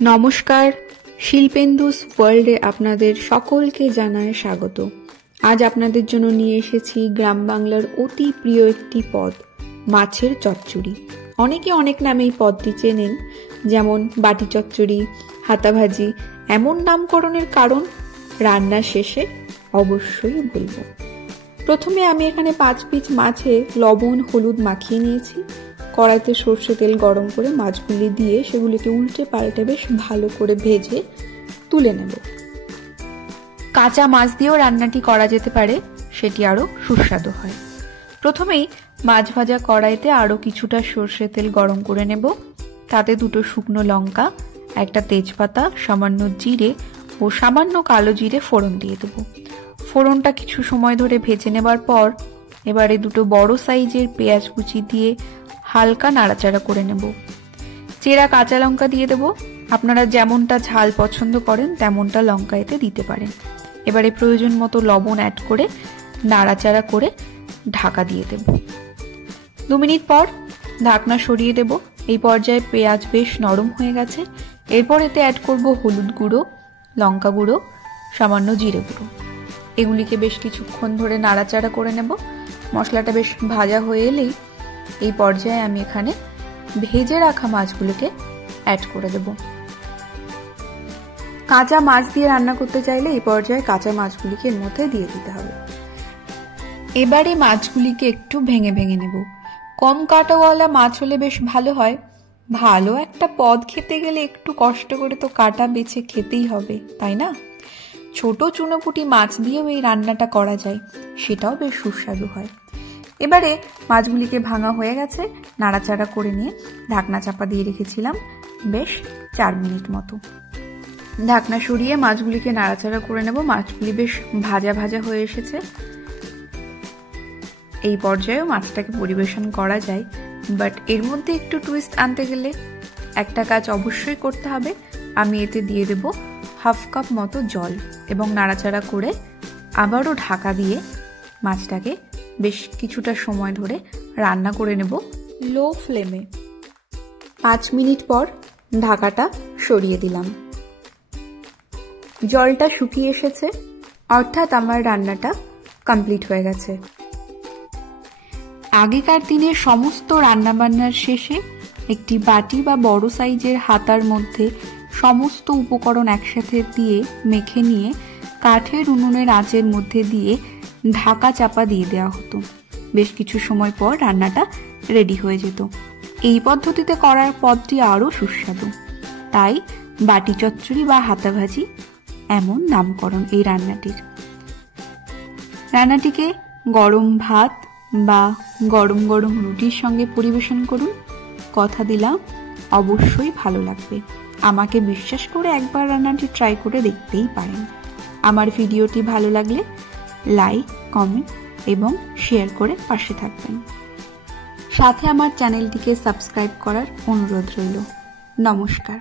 নমস্কার, শিল্পেন্দুস ওয়ার্ল্ডে আপনাদের সকলকে জানায় স্বাগত। আজ আপনাদের জন্য নিয়ে এসেছি গ্রাম বাংলার অতি প্রিয় একটি পদ, মাছের চচ্চড়ি। অনেকে অনেক নামেই পদটি চেনেন, যেমন বাটি চচ্চড়ি, হাতাভাজি। এমন নামকরণের কারণ রান্নার শেষে অবশ্যই বলবো। প্রথমে আমি এখানে 5 পিস মাছে লবণ হলুদ মাখিয়ে নিয়েছি। কড়াইতে সর্ষে তেল গরম করে মাছগুলি দিয়ে সেগুলিকে উল্টে পাল্টে বেশ ভালো করে ভেজে তুলে নেব। কাঁচা মাছ দিয়েও রান্নাটি করা যেতে পারে, সেটি আরো সুস্বাদু হয়। প্রথমেই মাছ ভাজা কড়াইতে আরো কিছুটা সর্ষে তেল গরম করে নেব। তাতে 2 শুকনো লঙ্কা, একটা তেজপাতা, সামান্য জিরে ও সামান্য কালো জিরে ফোড়ন দিয়ে দেব। ফোড়নটা কিছু সময় ধরে ভেজে নেবার পর এবারে 2 বড় সাইজের পেঁয়াজ কুচি দিয়ে হালকা নাড়াচাড়া করে নেব। চেরা কাঁচা লঙ্কা দিয়ে দেব। আপনারা যেমনটা ঝাল পছন্দ করেন তেমনটা লঙ্কা এতে দিতে পারেন। এবারে প্রয়োজন মতো লবণ অ্যাড করে নাড়াচাড়া করে ঢাকা দিয়ে দেব। 2 মিনিট পর ঢাকনা সরিয়ে দেব। এই পর্যায়ে পেঁয়াজ বেশ নরম হয়ে গেছে। এরপর এতে অ্যাড করব হলুদ গুঁড়ো, লঙ্কা গুঁড়ো, সামান্য জিরে গুঁড়ো। এগুলিকে বেশ কিছুক্ষণ ধরে নাড়াচাড়া করে নেব। মশলাটা বেশ ভাজা হয়ে এলেই এই পর্যায়ে আমি এখানে ভেজে রাখা মাছগুলোকে অ্যাড করে দেব। কাঁচা মাছ দিয়ে রান্না করতে চাইলে এই পর্যায়ে কাঁচা মাছগুলিকে এর মধ্যে দিয়ে দিতে হবে। এবারে মাছগুলিকে একটু ভেঙে ভেঙে নেব। কম কাঁটাওয়ালা মাছ হলে বেশ ভালো হয়। ভালো একটা পদ খেতে গেলে একটু কষ্ট করে তো কাঁটা বেছে খেতেই হবে, তাই না? ছোট চুনোপুঁটি মাছ দিয়েও এই রান্নাটা করা যায়, সেটাও বেশ সুস্বাদু হয়। এবারে মাছগুলিকে ভাঙা হয়ে গেছে, নাড়াচাড়া করে নিয়ে ঢাকনা চাপা দিয়ে রেখেছিলাম বেশ 4 মিনিট মতো। ঢাকনা সরিয়ে মাছগুলিকে নাড়াচাড়া করে নেব। মাছগুলি বেশ ভাজা ভাজা হয়ে এসেছে। এই পর্যায়েও মাছটাকে পরিবেশন করা যায়, বাট এর মধ্যে একটু টুইস্ট আনতে গেলে একটা কাজ অবশ্যই করতে হবে। আমি এতে দিয়ে দেব 1/2 কাপ মতো জল এবং নাড়াচাড়া করে আবারও ঢাকা দিয়ে মাছটাকে বেশ কিছুটা সময় ধরে রান্না করে নেব লো ফ্লেমে। 5 মিনিট পর ঢাকাটা সরিয়ে দিলাম। জলটা শুকিয়ে এসেছে, অর্থাৎ আমার রান্নাটা কমপ্লিট হয়ে গেছে। আগেকার দিনে সমস্ত রান্নাবান্নার শেষে একটি বাটি বা বড় সাইজের হাতার মধ্যে সমস্ত উপকরণ একসাথে দিয়ে মেখে নিয়ে কাঠের উনুনের আঁচের মধ্যে দিয়ে ঢাকা চাপা দিয়ে দেওয়া হতো। বেশ কিছু সময় পর রান্নাটা রেডি হয়ে যেত। এই পদ্ধতিতে করার পদটি আরও সুস্বাদু, তাই বাটি চচ্চড়ি বা হাতাভাজি এমন নামকরণ এই রান্নাটির। রান্নাটিকে গরম ভাত বা গরম গরম রুটির সঙ্গে পরিবেশন করুন। কথা দিলাম অবশ্যই ভালো লাগবে। আমাকে বিশ্বাস করে একবার রান্নাটি ট্রাই করে দেখতেই পারেন। আমার ভিডিওটি ভালো লাগলে লাইক, কমেন্ট এবং শেয়ার করে পাশে থাকবেন। সাথে আমার চ্যানেলটিকে সাবস্ক্রাইব করার অনুরোধ রইল। নমস্কার।